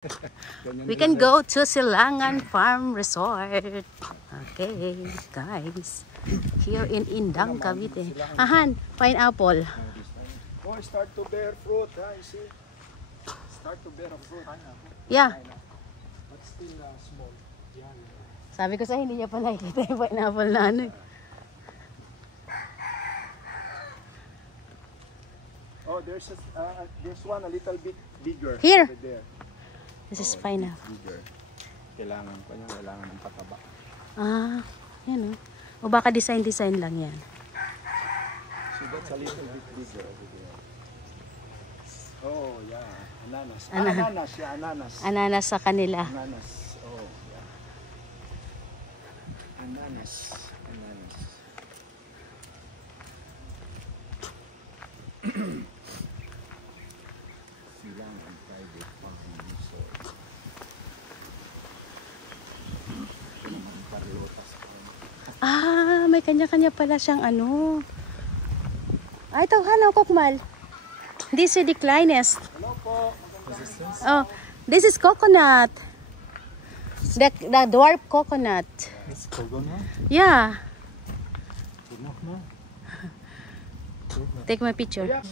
We can go to Silangan Farm Resort. Okay, guys. Here in Indang, Cavite. Ahan, pineapple. Oh, start to bear fruit, you see? Start to bear fruit. Yeah. But still small. Yan. Sabi ko sa hindi niya pa nakikita yung pineapple na ano. Oh, there's one a little bit bigger. Here. Over there. This is pineapple. Bigger. Kailangan ng pataba. Ah, yan o. O baka design lang yan. So that's a little bit bigger over there. Oh, yeah. Ananas. Ananas, yeah, ananas. Ananas sa kanila. Ananas. Oh, yeah. Ananas. Silangan private farming resort. Ah, may kanya-kanya pala siyang ano. Ah, ito, hanaw kokmal. This is declines. Hello po. Oh, this is coconut. The dwarf coconut. It's coconut? Yeah. Coconut? Take my picture. Yeah.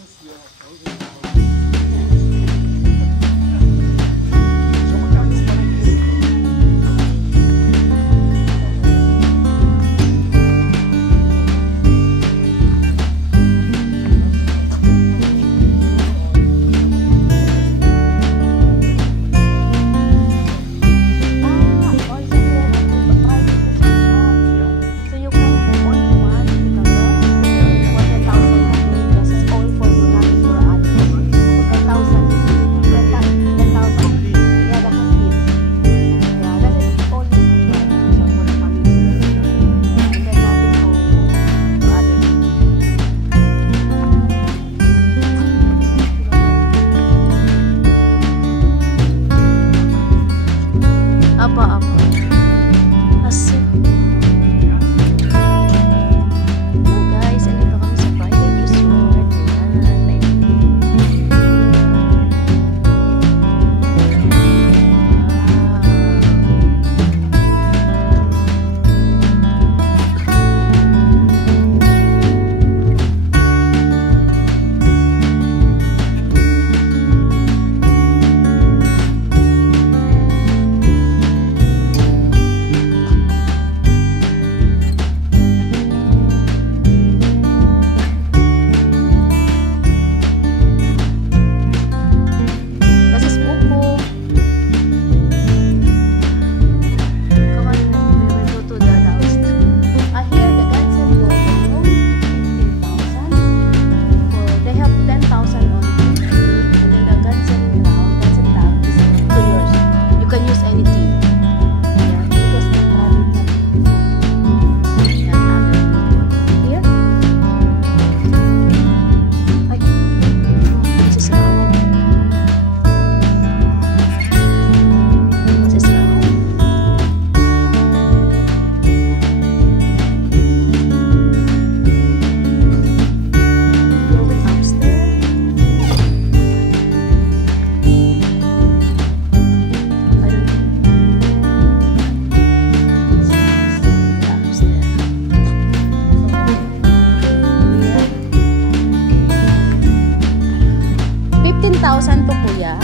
to kuya.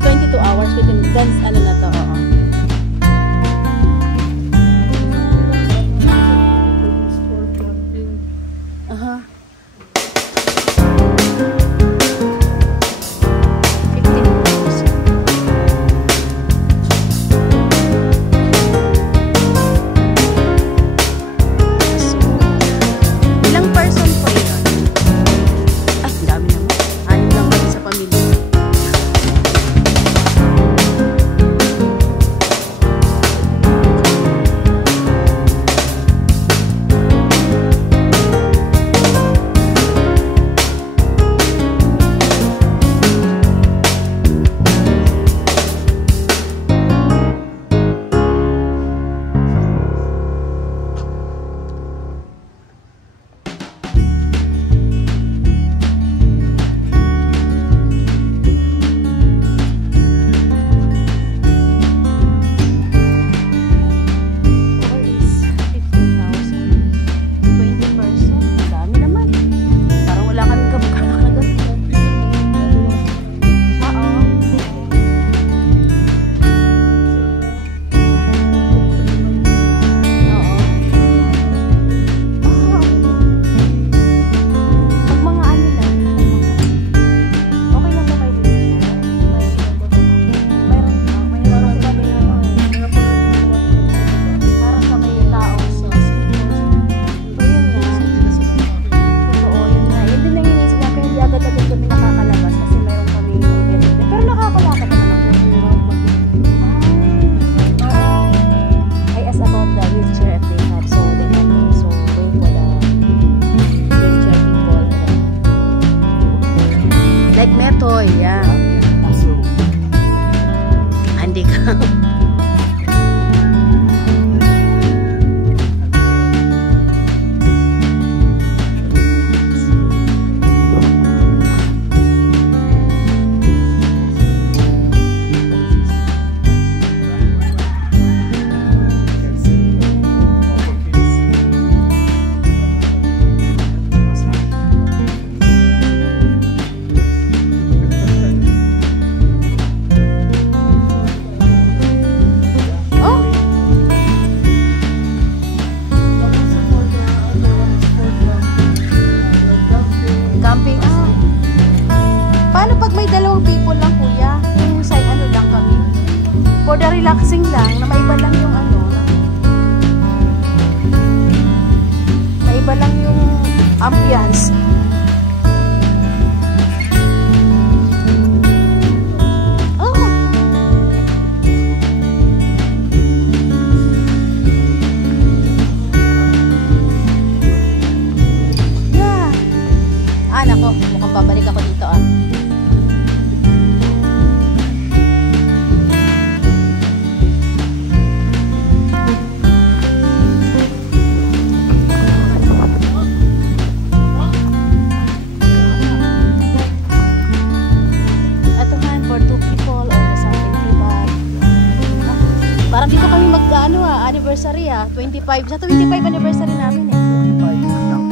22 hours within guns, ano na to, oo. Aha. 15,000. For the relaxing lang, na maiba lang yung ano. Maiba lang yung ambience. Nako, mukhang babalik ako dito ah. Atuhan for 2 people or something private. Parang dito kami mag-ano anniversary 25. Sa 25 anniversary namin eh.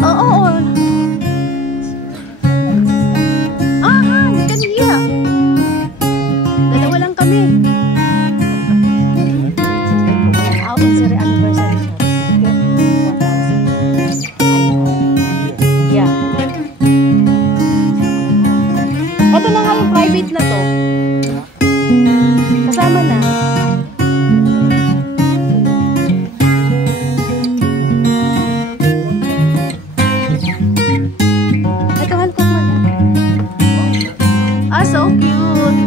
Oo. Dalawa lang kami. Anniversary anniversary siya. Yeah. Ito na nga yung private na to. Kasama na. So cute.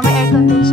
May air conditioner.